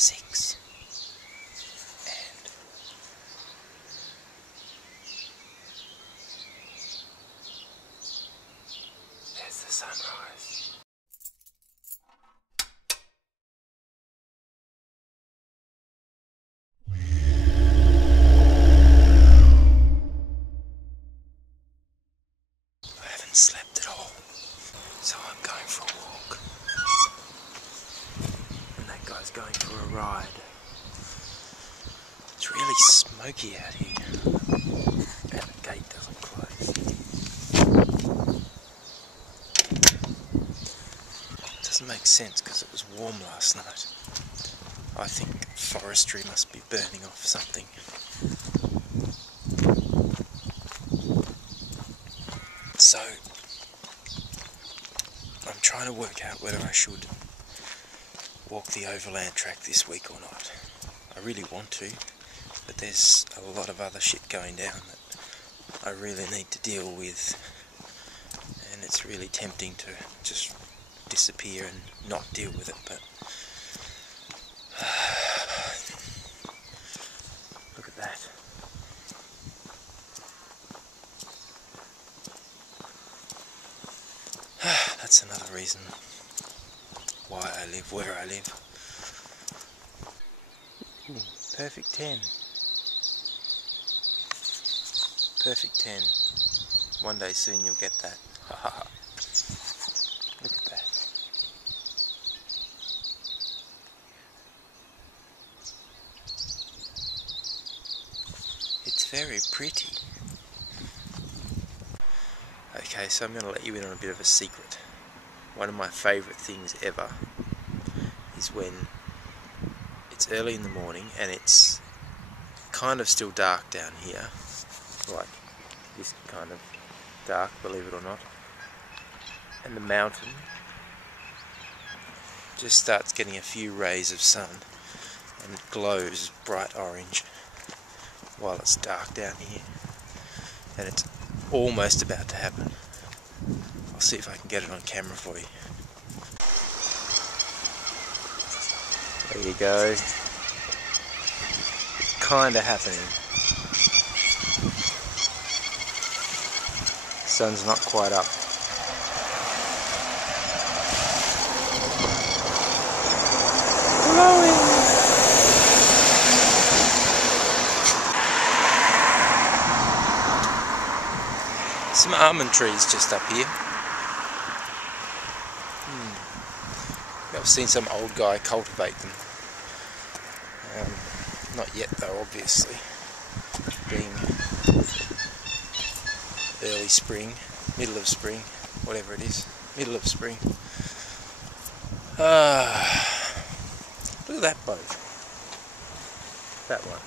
6. And there's the sunrise. I haven't slept at all, so I'm going for a walk. And that guy's going for a ride. It's really smoky out here, and the gate doesn't close. It doesn't make sense because it was warm last night. I think forestry must be burning off something. So, I'm trying to work out whether I should walk the overland track this week or not. I really want to, but there's a lot of other shit going down that I really need to deal with, and it's really tempting to just disappear and not deal with it, but look at that. That's another reason why I live where I live. Ooh, perfect 10. Perfect 10. One day soon you'll get that. Look at that. It's very pretty. Okay, so I'm going to let you in on a bit of a secret. One of my favourite things ever is when it's early in the morning and it's kind of still dark down here, like this kind of dark, believe it or not, and the mountain just starts getting a few rays of sun and it glows bright orange while it's dark down here, and it's almost about to happen. I'll see if I can get it on camera for you. There you go. It's kind of happening. The sun's not quite up. Glowing! Some almond trees just up here. I've seen some old guy cultivate them. Not yet though, obviously. Being early spring, middle of spring, whatever it is. Middle of spring. Look at that boat. That one.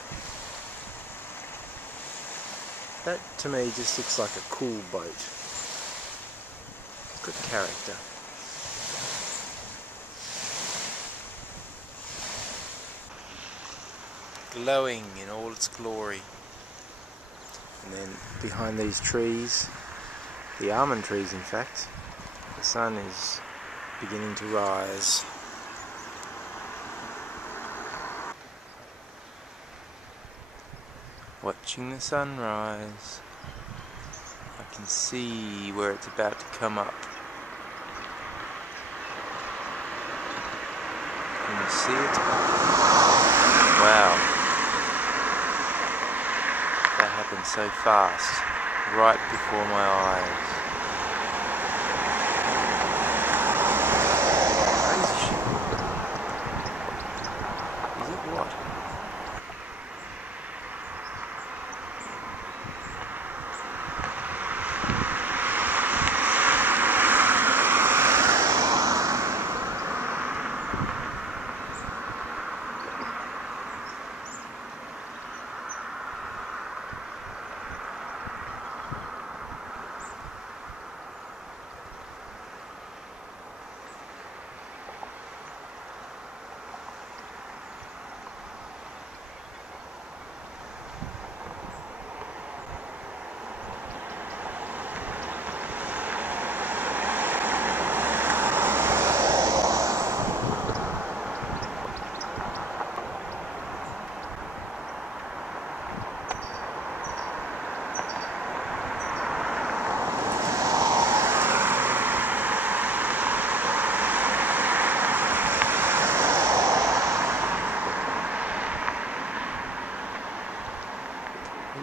That to me just looks like a cool boat. Good character. Glowing in all its glory. And then behind these trees, the almond trees in fact, the sun is beginning to rise. Watching the sunrise. I can see where it's about to come up. Can you see it? Wow. That happened so fast, right before my eyes. Crazy shit. Is it what?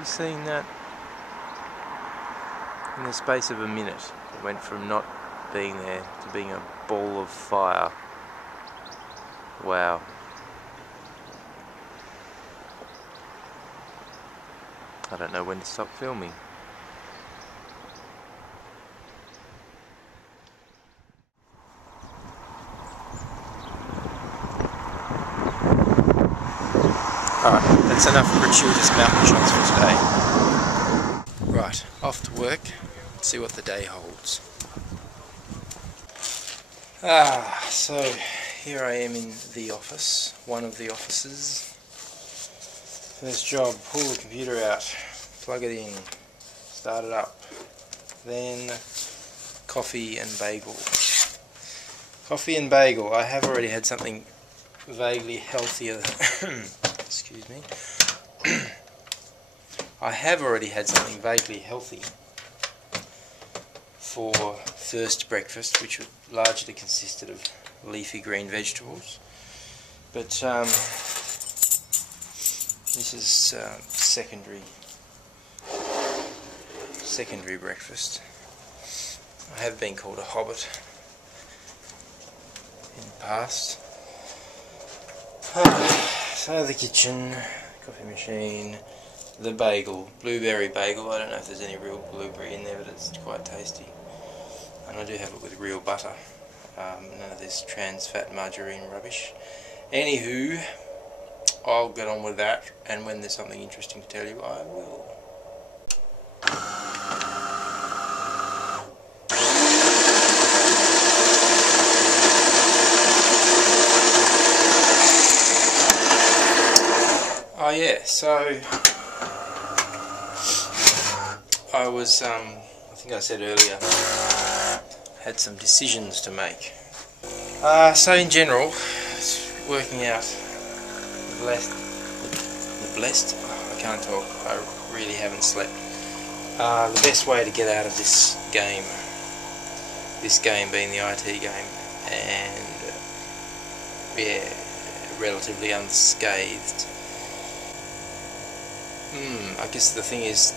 you seen that? In the space of a minute, it went from not being there to being a ball of fire. Wow. I don't know when to stop filming. Alright, that's enough gratuitous mountain shots for today. Right, off to work. Let's see what the day holds. So here I am in the office, one of the offices. First job, pull the computer out, plug it in, start it up. Then coffee and bagel. Coffee and bagel. I have already had something vaguely healthier. Excuse me. I have already had something vaguely healthy for first breakfast, which largely consisted of leafy green vegetables. But this is secondary breakfast. I have been called a hobbit in the past. So the kitchen, coffee machine, the bagel, blueberry bagel. I don't know if there's any real blueberry in there, but it's quite tasty. And I do have it with real butter. None of this trans fat margarine rubbish. Anywho, I'll get on with that, and when there's something interesting to tell you, I will. Oh yeah, so I was, I think I said earlier, had some decisions to make. So in general, working out the blessed, I can't talk, I really haven't slept. The best way to get out of this game being the IT game, and yeah, relatively unscathed. I guess the thing is,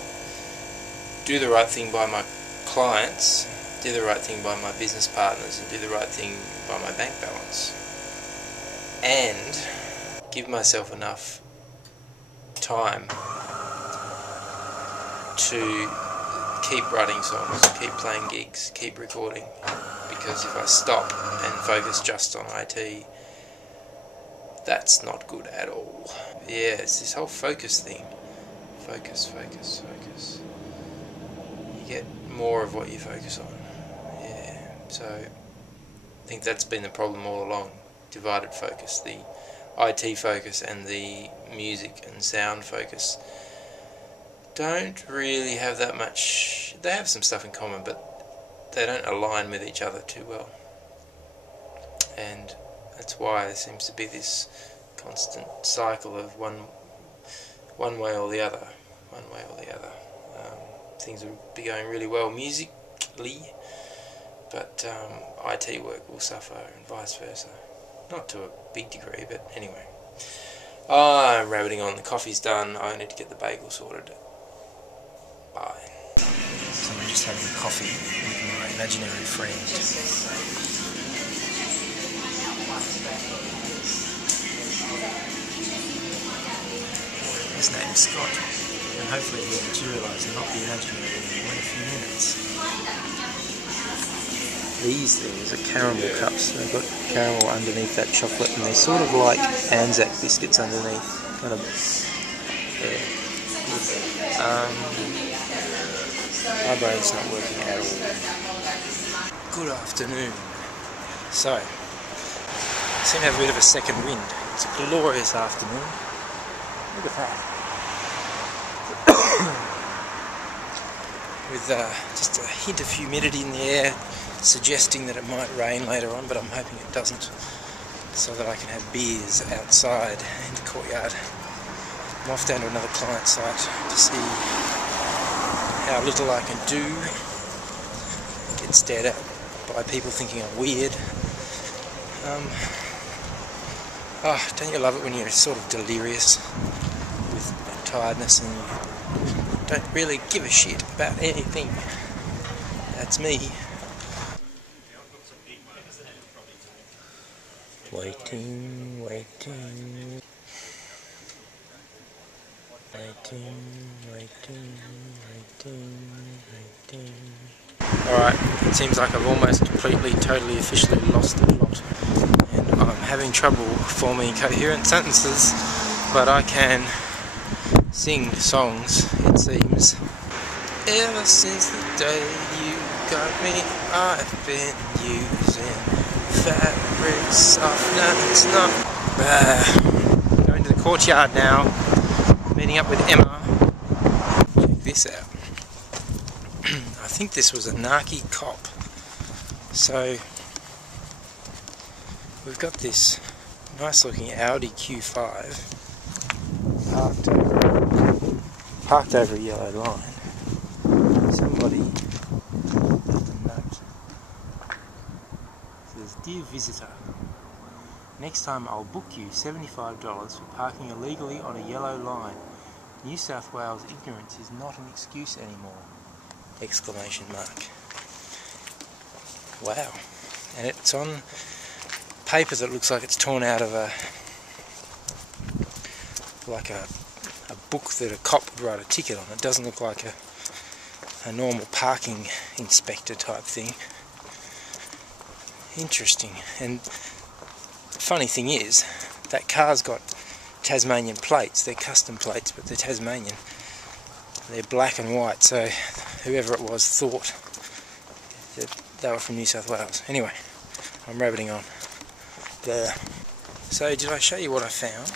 do the right thing by my clients, do the right thing by my business partners, and do the right thing by my bank balance. And give myself enough time to keep writing songs, keep playing gigs, keep recording. Because if I stop and focus just on IT, that's not good at all. Yeah, it's this whole focus thing. Focus, focus, focus. You get more of what you focus on. Yeah, so I think that's been the problem all along. Divided focus. The IT focus and the music and sound focus don't really have that much. They have some stuff in common, but they don't align with each other too well. And that's why there seems to be this constant cycle of one way or the other. Things will be going really well musically, but IT work will suffer, and vice versa. Not to a big degree, but anyway. I'm rabbiting on. The coffee's done. I need to get the bagel sorted. Bye. So I'm just having coffee with my imaginary friend. His name's Scott, and hopefully he'll materialise and not be imaginary anymore in a few minutes. These things are caramel cups. They've got caramel underneath that chocolate, and they're sort of like Anzac biscuits underneath. Kind of, yeah. My brain's not working at all. Good afternoon. So, I seem to have a bit of a second wind. It's a glorious afternoon. Look at that. With just a hint of humidity in the air, suggesting that it might rain later on, but I'm hoping it doesn't, so that I can have beers outside in the courtyard. I'm off down to another client site to see how little I can do. Get stared at by people thinking I'm weird. Don't you love it when you're sort of delirious with tiredness and don't really give a shit about anything. That's me. Waiting, waiting. Waiting. Alright, it seems like I've almost completely, totally, officially lost the plot. And I'm having trouble forming coherent sentences, but I can sing songs, it seems. Ever since the day you got me, I've been using fabric softeners. Going to the courtyard now, meeting up with Emma. Check this out. I think this was a Niiiice cop. So we've got this nice looking Audi Q5 parked over a yellow line. Somebody left a note. It says, "Dear visitor, next time I'll book you $75 for parking illegally on a yellow line. New South Wales ignorance is not an excuse anymore!" Exclamation mark. Wow. And it's on paper that looks like it's torn out of a book that a cop would write a ticket on. It doesn't look like a normal parking inspector type thing. Interesting. And funny thing is, that car's got Tasmanian plates. They're custom plates, but they're Tasmanian. They're black and white, so whoever it was thought that they were from New South Wales. Anyway, I'm rabbiting on. There. So did I show you what I found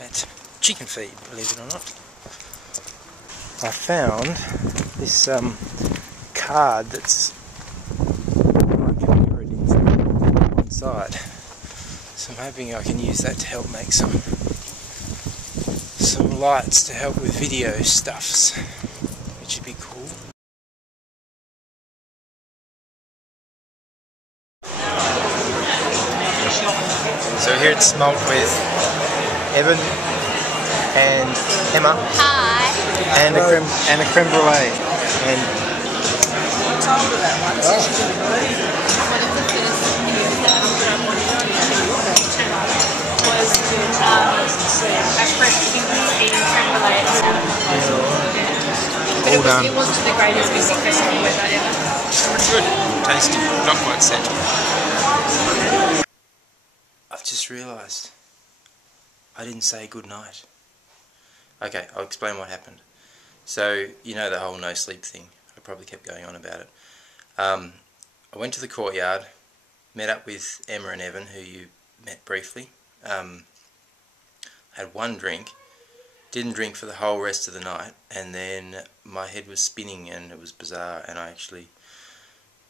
at Chicken Feed, believe it or not? I found this card that's like mirrored inside. So I'm hoping I can use that to help make some lights to help with video stuffs, which would be cool. So here it's Smalt with Evan and Emma. Hi. And a creme brulee. And But it wasn't the greatest music festival weather ever. Good, tasty, not quite set. I've just realised I didn't say good night. Okay, I'll explain what happened. So, you know the whole no sleep thing. I probably kept going on about it. I went to the courtyard, met up with Emma and Evan, who you met briefly. Had one drink, didn't drink for the whole rest of the night, and then my head was spinning and it was bizarre and I actually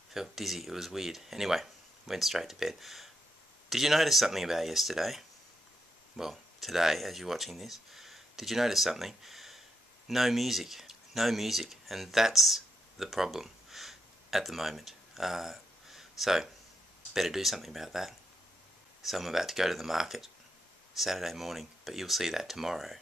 felt dizzy. It was weird. Anyway, went straight to bed. Did you notice something about yesterday? Well, today, as you're watching this. Did you notice something? No music. No music. And that's the problem at the moment. So, better do something about that. So I'm about to go to the market Saturday morning, but you'll see that tomorrow.